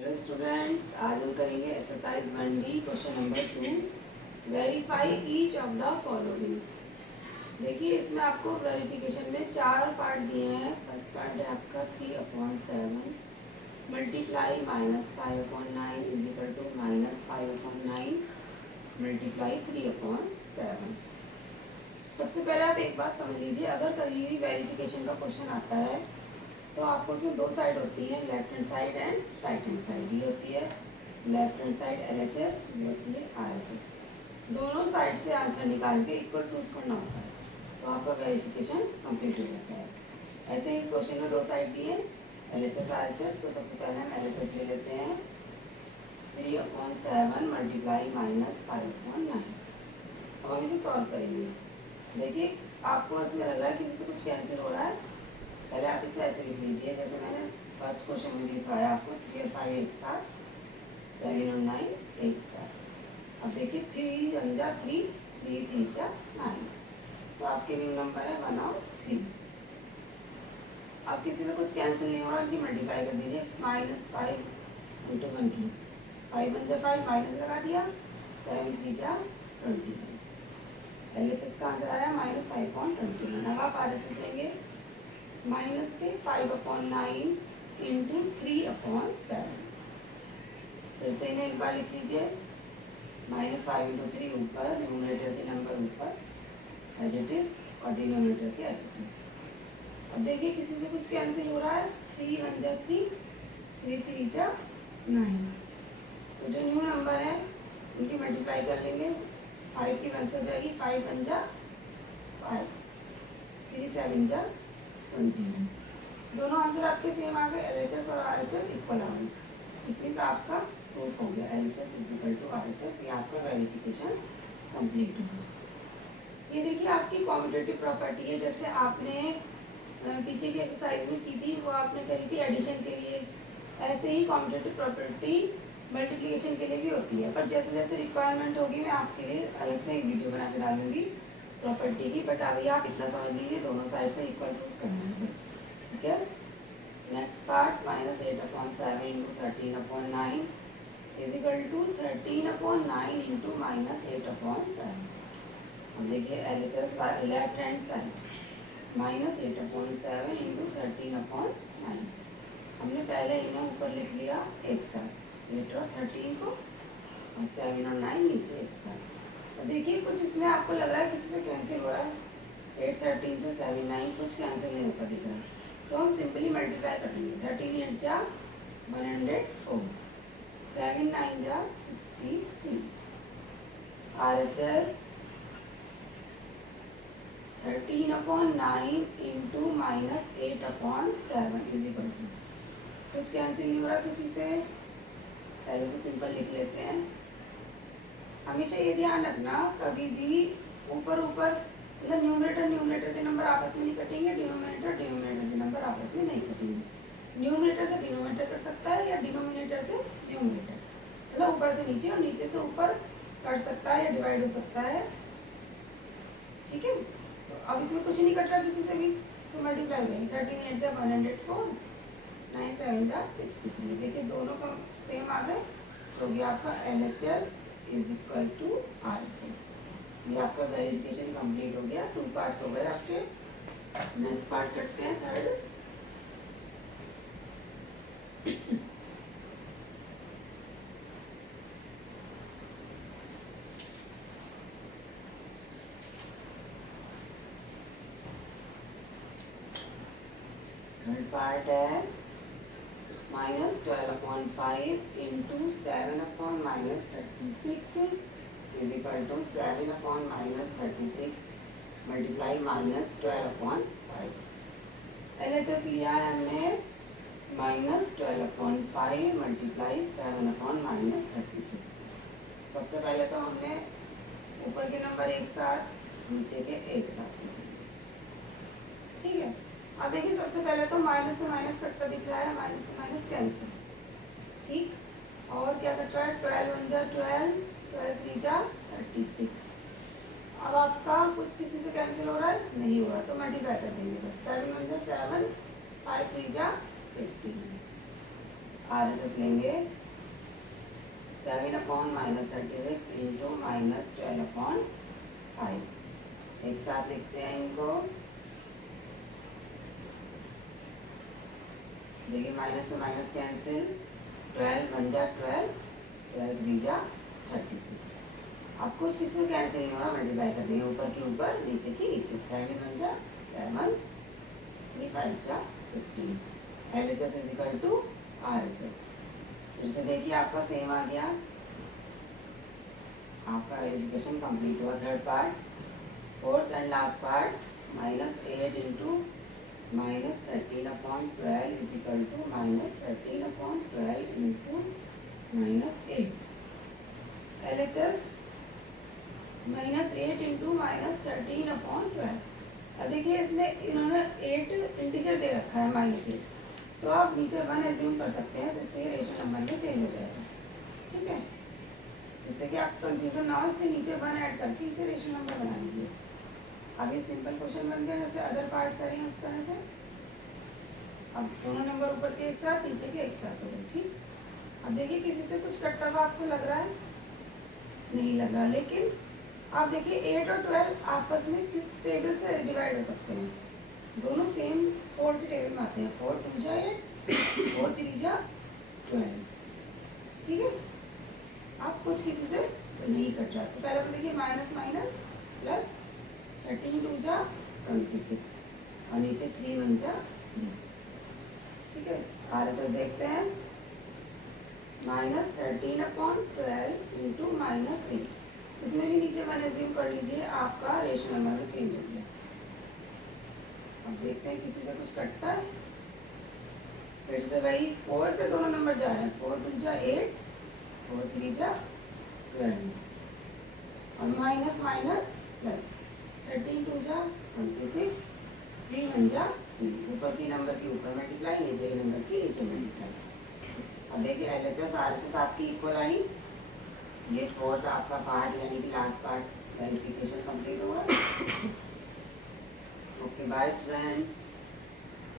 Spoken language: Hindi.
हेलो स्टूडेंट्स, आज हम करेंगे exercise 1D question number 2। Verify each of the following. देखिए, इसमें आपको वेरिफिकेशन में 4 पार्ट दिए हैं। फर्स्ट पार्ट है आपका 3/7 multiply -5/9 is equal to -5/9 multiply 3/7। सबसे पहले आप एक बात समझ लीजिए, अगर कहीं भी वेरिफिकेशन का क्वेश्चन आता है तो आपको उसमें 2 साइड होती है, left hand side and right hand side. ये होती है लेफ्ट हैंड साइड LHS, ये होती है RHS। दोनों साइड से आंसर निकाल के इक्वल प्रूफ करना होता है तो आपका वेरिफिकेशन कंप्लीट हो जाता है। ऐसे ही क्वेश्चन में 2 साइड दिए LHS RHS, तो सबसे पहले हम LHS ले लेते हैं। 3/7 मल्टीप्लाई -5/9। अब हम इसे सॉल्व करेंगे। देखिए, आपको इसमें लग रहा है किसी से कुछ कैंसिल हो रहा है। पहले आप इसे ऐसे लिख लीजिए, जैसे मैंने फर्स्ट क्वेश्चन में लिखवाया आपको 3 और 5 एक साथ, 7 और 9 एक साथ। अब देखिए 3 1 जा 3, 3 3 जा 9, तो आपके न्यू नंबर है 1 और 3। अब किसी से कुछ कैंसिल नहीं हो रहा, इनकी मल्टीप्लाई कर दीजिए। -5 × 1 की 5 1 जा 5, माइनस लगा दिया, 7 3 जा 21। LHS का आंसर आया -5/21। अब आप RHS लेंगे माइनस के 5/9 इंटू 3/7। फिर से इन्हें एक बार लिख लीजिए। -5 × 3 ऊपर, न्यूमरेटर के नंबर ऊपर एज इट इज और डिनोमिनेटर के एज इट इज। अब देखिए किसी से कुछ कैंसिल हो रहा है। 3 1 जा 3, 3 3 जा 9। तो जो न्यू नंबर है उनकी मल्टीप्लाई कर लेंगे। 5 की 1 से हो जाएगी, 5 1 जा 5, 3 7 जा 21। दोनों आंसर आपके सेम आ गए। LHS और RHS इक्वल आ गए। इट मीन्स आपका प्रूफ हो गया LHS is equal to RHS। ये आपका वेरिफिकेशन कंप्लीट हो गया। ये देखिए आपकी कॉम्पिटेटिव प्रॉपर्टी है, जैसे आपने पीछे की एक्सरसाइज में की थी, वो आपने करी थी एडिशन के लिए। ऐसे ही कॉम्पिटेटिव प्रॉपर्टी मल्टीप्लिकेशन के लिए भी होती है, पर जैसे जैसे रिक्वायरमेंट होगी मैं आपके लिए अलग से एक वीडियो बना के डालूंगी प्रॉपर्टी की। बट अभी आप इतना समझ लीजिए, दोनों साइड से इक्वल प्रूफ करना है बस। ठीक है। Next part -8/7 into 13/9 is equal to 13/9 into -8/7। अब देखिए LHS left hand side -8/7 into 13/9। हमने पहले इन्हें ऊपर लिख लिया एक साथ, 8 और 13 को, और 7 और 9 नीचे एक साथ। तो देखिए कुछ इसमें आपको लग रहा है किसी से कैंसिल हो रहा है। 8 13 से 7 9 कुछ कैंसिल नहीं होता दिख रहा, तो हम सिंपली मल्टीप्लाई कर देंगे। 13 8 जा 104, 7 9 जा 63। RHS 13/9 into -8/7 is equal to, कुछ कैंसिल नहीं हो रहा किसी से। पहले तो सिंपल लिख लेते हैं। हमेशा ये ध्यान रखना, कभी भी ऊपर ऊपर मतलब न्यूमरेटर के नंबर आपस में नहीं कटेंगे, डिनोमिनेटर के नंबर आपस में नहीं कटेंगे। न्यूमरेटर से डिनोमिनेटर कट सकता है, या डिनोमिनेटर से न्यूमरेटर, मतलब ऊपर से नीचे और नीचे से ऊपर कट सकता है या डिवाइड हो सकता है। ठीक है, तो अब इसमें कुछ नहीं कट रहा किसी से भी, तो मल्टीप्लाई हो जाएगी। 13 8 जा 104, 9 7 जा 63। देखिए दोनों का सेम आ गए, तो ये आपका LHS is equal to RHS। ये आपका वेरिफिकेशन कंप्लीट हो गया। 2 पार्ट्स हो गए आपके। नेक्स्ट पार्ट करते हैं, थर्ड। थर्ड पार्ट है -12/5 into 7/-36 is equal to 7/-36 multiply -12/5। LHS लिया है हमने -12/5 मल्टीप्लाई 7/-36। सबसे पहले तो हमने ऊपर के नंबर एक साथ, नीचे के एक साथ लिखे। ठीक है। अब देखिए सबसे पहले तो माइनस से माइनस कटता दिख रहा है, माइनस से माइनस कैंसिल। ठीक, और क्या कट रहा है, 12 1 जा 12, 12 3 जा 36। अब आपका कुछ किसी से कैंसिल हो रहा है, नहीं हो रहा, तो मल्टीप्लाई कर देंगे बस। 7 1 जा 7, 5 3 जा 15। RHS लेंगे 7/-36 इंटू -12/5। एक साथ लिखते हैं इनको। देखिए माइनस से माइनस कैंसिल, 12 1 जा 12, 12 3 जा 36। अब कुछ किसी से कैंसिल नहीं हो रहा, मल्टीप्लाई कर देंगे ऊपर के ऊपर नीचे की नीचे। 7 1 जा 7, 5 जा 15। LHS is equal to RHS। फिर से देखिए आपका सेम आ गया, आपका वेरिफिकेशन कंप्लीट हुआ। Third part, fourth and last part, -8 into -13/12 is equal to -13/12 into -8। LHS -8 into -13/12। अब देखिए इसमें इन्होंने 8 इंटीजर दे रखा है -8, तो आप नीचे 1 एज्यूम कर सकते हैं, तो इससे रेशनल नंबर में चेंज हो जाएगा। ठीक है, जिससे कि आप कंफ्यूजन ना हो, इसलिए नीचे 1 ऐड करके इसे रेशनल नंबर बना लीजिए। अब ये सिंपल क्वेश्चन बन गया, जैसे अदर पार्ट करें उस तरह से। अब दोनों नंबर ऊपर के एक साथ, नीचे के एक साथ हो गए। ठीक, अब देखिए किसी से कुछ कटता हुआ आपको लग रहा है? नहीं लग रहा, लेकिन आप देखिए 8 और 12 आपस में किस टेबल से डिवाइड हो सकते हैं? दोनों सेम 4 के टेबल में आते हैं। 4 2 जा 8, 4 3 जा 12। ठीक है, आप कुछ किसी से नहीं कट रहा, तो पहले तो देखिए माइनस माइनस प्लस, 13 2 जा 26 और नीचे 3 1 जा 3। ठीक है, RHS देखते हैं, -13/12 इंटू -8। इसमें भी नीचे 1 एज्यूम कर लीजिए, आपका रेशनल नंबर में चेंज हो गया। अब देखते हैं किसी से कुछ कटता है। फिर से वही 4 से दोनों नंबर जा रहे हैं। 4 2 जा 8, 4 3 जा 12 और माइनस माइनस प्लस, 13 2 जा 26, 3 1 जा 3। ऊपर की नंबर के ऊपर मल्टीप्लाई, नीचे के नंबर की नीचे मल्टीप्लाई। अब देखिए LHS RHS आपकी इक्वल आई। ये फोर्थ आपका पार्ट यानी कि लास्ट पार्ट वेरिफिकेशन कंप्लीट हुआ। Okay, bye students.